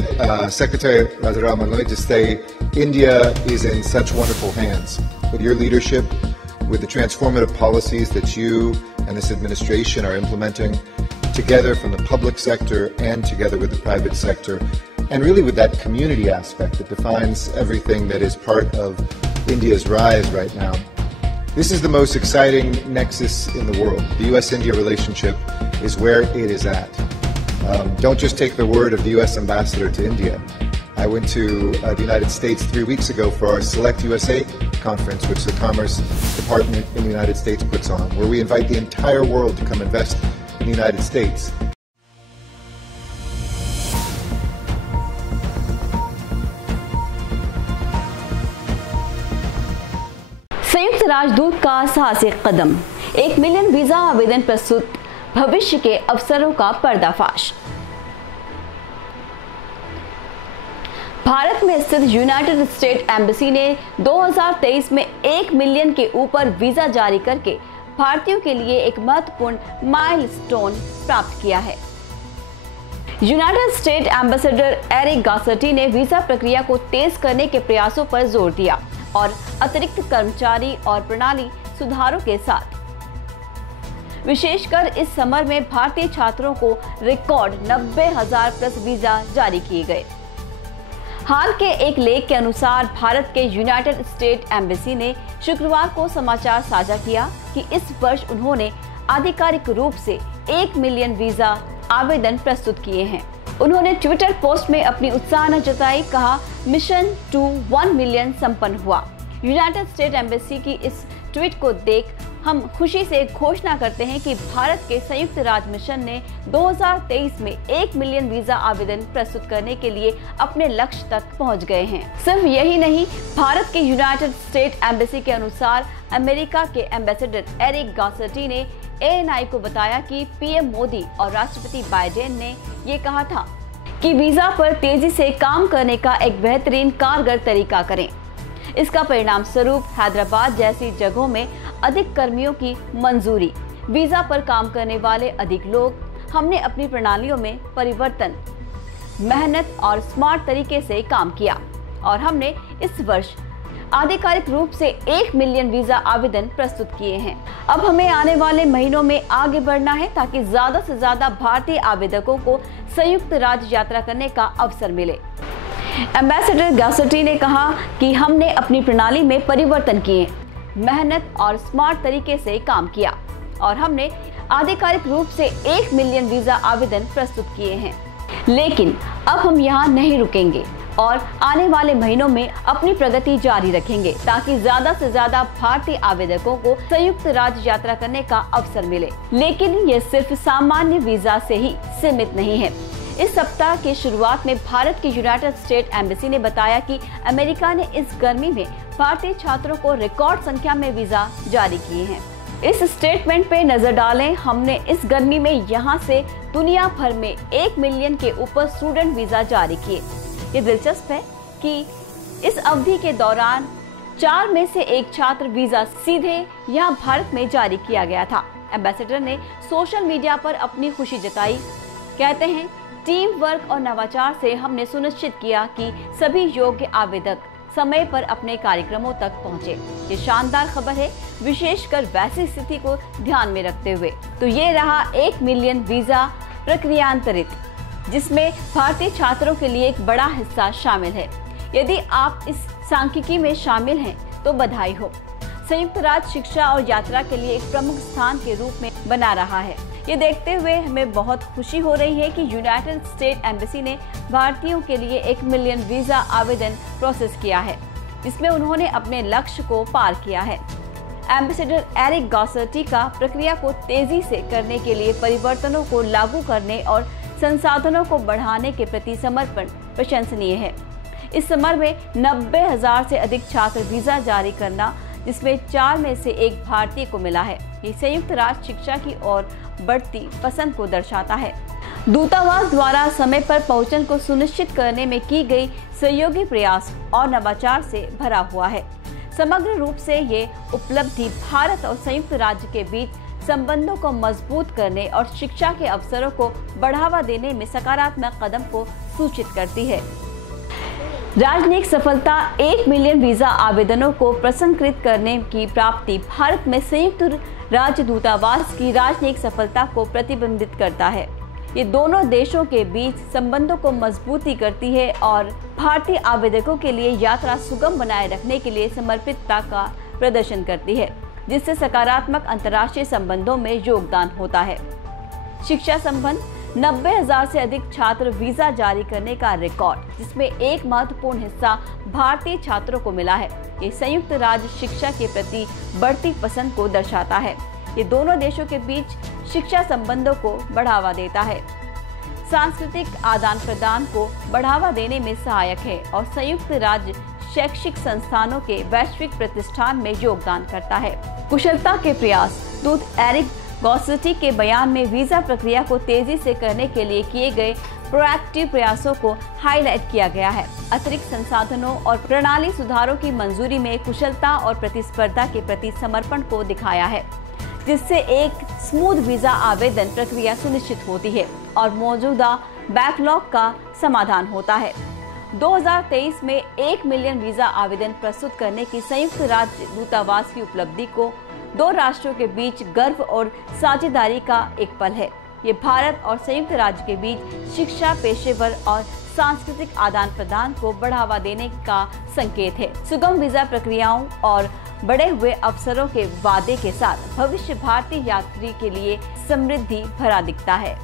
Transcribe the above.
started, Secretary Rajaram, let me just say, India is in such wonderful hands with your leadership, with the transformative policies that you and this administration are implementing together from the public sector and together with the private sector, and really with that community aspect that defines everything that is part of India's rise right now. This is the most exciting nexus in the world. The U.S.-India relationship is where it is at. Don't just take the word of the U.S. ambassador to India. I went to the United States 3 weeks ago for our Select USA conference, which the Commerce Department in the United States puts on, where we invite the entire world to come invest in the United States. संयुक्त राजदूत का साहसिक कदम, 1 million visa आवेदन प्रस्तुत, भविष्य के अवसरों का पर्दाफाश। भारत में स्थित यूनाइटेड स्टेट एम्बेसी ने 2023 में 1 मिलियन के ऊपर वीजा जारी करके भारतीयों के लिए एक महत्वपूर्ण माइलस्टोन प्राप्त किया है। United State ambassador Eric Garcetti ने वीजा प्रक्रिया को तेज करने के प्रयासों पर जोर दिया और अतिरिक्त कर्मचारी और प्रणाली सुधारों के साथ विशेषकर इस समर में भारतीय छात्रों को रिकॉर्ड 90,000 प्लस वीजा जारी किए गए। हाल के एक लेख के अनुसार भारत के यूनाइटेड स्टेट एम्बेसी ने शुक्रवार को समाचार साझा किया कि इस वर्ष उन्होंने आधिकारिक रूप से 1 मिलियन वीजा आवेदन प्रस्तुत किए हैं। उन्होंने ट्विटर पोस्ट में अपनी उत्साह जताई, कहा मिशन टू 1 मिलियन संपन्न हुआ। यूनाइटेड स्टेट एम्बेसी की इस ट्वीट को देख हम खुशी से घोषणा करते हैं कि भारत के संयुक्त राज्य मिशन ने 2023 में 1 मिलियन वीजा आवेदन प्रस्तुत करने के लिए अपने लक्ष्य तक पहुंच गए हैं। सिर्फ यही नहीं, भारत के यूनाइटेड स्टेट एम्बेसी के अनुसार अमेरिका के एम्बेसडर एरिक गार्सेटी ने ANI को बताया कि पीएम मोदी और राष्ट्रपति बाइडेन ने ये कहा था कि वीजा पर तेजी से काम करने का एक बेहतरीन कारगर तरीका करें। इसका परिणाम स्वरूप हैदराबाद जैसी जगहों में अधिक कर्मियों की मंजूरी, वीजा पर काम करने वाले अधिक लोग, हमने अपनी प्रणालियों में परिवर्तन, मेहनत और स्मार्ट तरीके से काम किया और हमने इस वर्ष आधिकारिक रूप से 1 मिलियन वीजा आवेदन प्रस्तुत किए हैं। अब हमें आने वाले महीनों में आगे बढ़ना है ताकि ज्यादा से ज्यादा भारतीय आवेदकों को संयुक्त राज्य यात्रा करने का अवसर मिले। एम्बेसडर गार्सेटी ने कहा कि हमने अपनी प्रणाली में परिवर्तन किए, मेहनत और स्मार्ट तरीके से काम किया और हमने आधिकारिक रूप से 1 मिलियन वीजा आवेदन प्रस्तुत किए हैं। लेकिन अब हम यहाँ नहीं रुकेंगे और आने वाले महीनों में अपनी प्रगति जारी रखेंगे ताकि ज्यादा से ज्यादा भारतीय आवेदकों को संयुक्त राज्य यात्रा करने का अवसर मिले। लेकिन ये सिर्फ सामान्य वीजा से ही सीमित नहीं है। इस सप्ताह के शुरुआत में भारत की यूनाइटेड स्टेट एम्बेसी ने बताया कि अमेरिका ने इस गर्मी में भारतीय छात्रों को रिकॉर्ड संख्या में वीजा जारी किए हैं। इस स्टेटमेंट पे नजर डालें, हमने इस गर्मी में यहाँ से दुनिया भर में 1 मिलियन के ऊपर स्टूडेंट वीजा जारी किए। ये दिलचस्प है कि इस अवधि के दौरान 4 में से 1 छात्र वीजा सीधे यहाँ भारत में जारी किया गया था। एम्बेसडर ने सोशल मीडिया पर अपनी खुशी जताई, कहते हैं टीम वर्क और नवाचार से हमने सुनिश्चित किया कि सभी योग्य आवेदक समय पर अपने कार्यक्रमों तक पहुंचे। ये शानदार खबर है, विशेषकर वैसी स्थिति को ध्यान में रखते हुए। तो ये रहा 1 मिलियन वीजा प्रक्रियांतरित, जिसमें भारतीय छात्रों के लिए एक बड़ा हिस्सा शामिल है। यदि आप इस सांख्यिकी में शामिल हैं तो बधाई हो। संयुक्त राज्य शिक्षा और यात्रा के लिए एक प्रमुख स्थान के रूप में बना रहा है। ये देखते हुए हमें बहुत खुशी हो रही है कि यूनाइटेड स्टेट एम्बेसी ने भारतीयों के लिए 1 मिलियन वीजा आवेदन प्रोसेस किया है, जिसमें उन्होंने अपने लक्ष्य को पार किया है। एम्बेसडर एरिक गार्सेटी का प्रक्रिया को तेजी से करने के लिए परिवर्तनों को लागू करने और संसाधनों को बढ़ाने के प्रति समर्पण प्रशंसनीय है। इस समर में 90,000 से अधिक छात्र वीजा जारी करना, जिसमें 4 में से 1 भारतीय को मिला है, ये संयुक्त राष्ट्र शिक्षा की ओर बढ़ती पसंद को दर्शाता है। दूतावास द्वारा समय पर पहुंचने को सुनिश्चित करने में की गई सहयोगी प्रयास और नवाचार से भरा हुआ है। समग्र रूप से ये उपलब्धि भारत और संयुक्त राज्य के बीच संबंधों को मजबूत करने और शिक्षा के अवसरों को बढ़ावा देने में सकारात्मक कदम को सूचित करती है। राजनयिक सफलता 1 मिलियन वीजा आवेदनों को प्रसंस्कृत करने की प्राप्ति भारत में संयुक्त राज्य दूतावास की राजनयिक सफलता को प्रतिबिंबित करता है। ये दोनों देशों के बीच संबंधों को मजबूती करती है और भारतीय आवेदकों के लिए यात्रा सुगम बनाए रखने के लिए समर्पितता का प्रदर्शन करती है, जिससे सकारात्मक अंतर्राष्ट्रीय संबंधों में योगदान होता है। शिक्षा संबंध 90,000 से अधिक छात्र वीजा जारी करने का रिकॉर्ड, जिसमें एक महत्वपूर्ण हिस्सा भारतीय छात्रों को मिला है। ये संयुक्त राज्य शिक्षा के प्रति बढ़ती पसंद को दर्शाता है। ये दोनों देशों के बीच शिक्षा संबंधों को बढ़ावा देता है, सांस्कृतिक आदान प्रदान को बढ़ावा देने में सहायक है और संयुक्त राज्य शैक्षिक संस्थानों के वैश्विक प्रतिष्ठान में योगदान करता है। कुशलता के प्रयास दूत एरिक गॉस्सेटी के बयान में वीजा प्रक्रिया को तेजी से करने के लिए किए गए प्रोएक्टिव प्रयासों को हाईलाइट किया गया है। अतिरिक्त संसाधनों और प्रणाली सुधारों की मंजूरी में कुशलता और प्रतिस्पर्धा के प्रति समर्पण को दिखाया है, जिससे एक स्मूथ वीजा आवेदन प्रक्रिया सुनिश्चित होती है और मौजूदा बैकलॉग का समाधान होता है। 2023 में 1 मिलियन वीजा आवेदन प्रस्तुत करने की संयुक्त राज्य दूतावास की उपलब्धि को दो राष्ट्रों के बीच गर्व और साझेदारी का एक पल है। ये भारत और संयुक्त राज्य के बीच शिक्षा, पेशेवर और सांस्कृतिक आदान प्रदान को बढ़ावा देने का संकेत है। सुगम वीजा प्रक्रियाओं और बढ़े हुए अवसरों के वादे के साथ भविष्य भारतीय यात्री के लिए समृद्धि भरा दिखता है।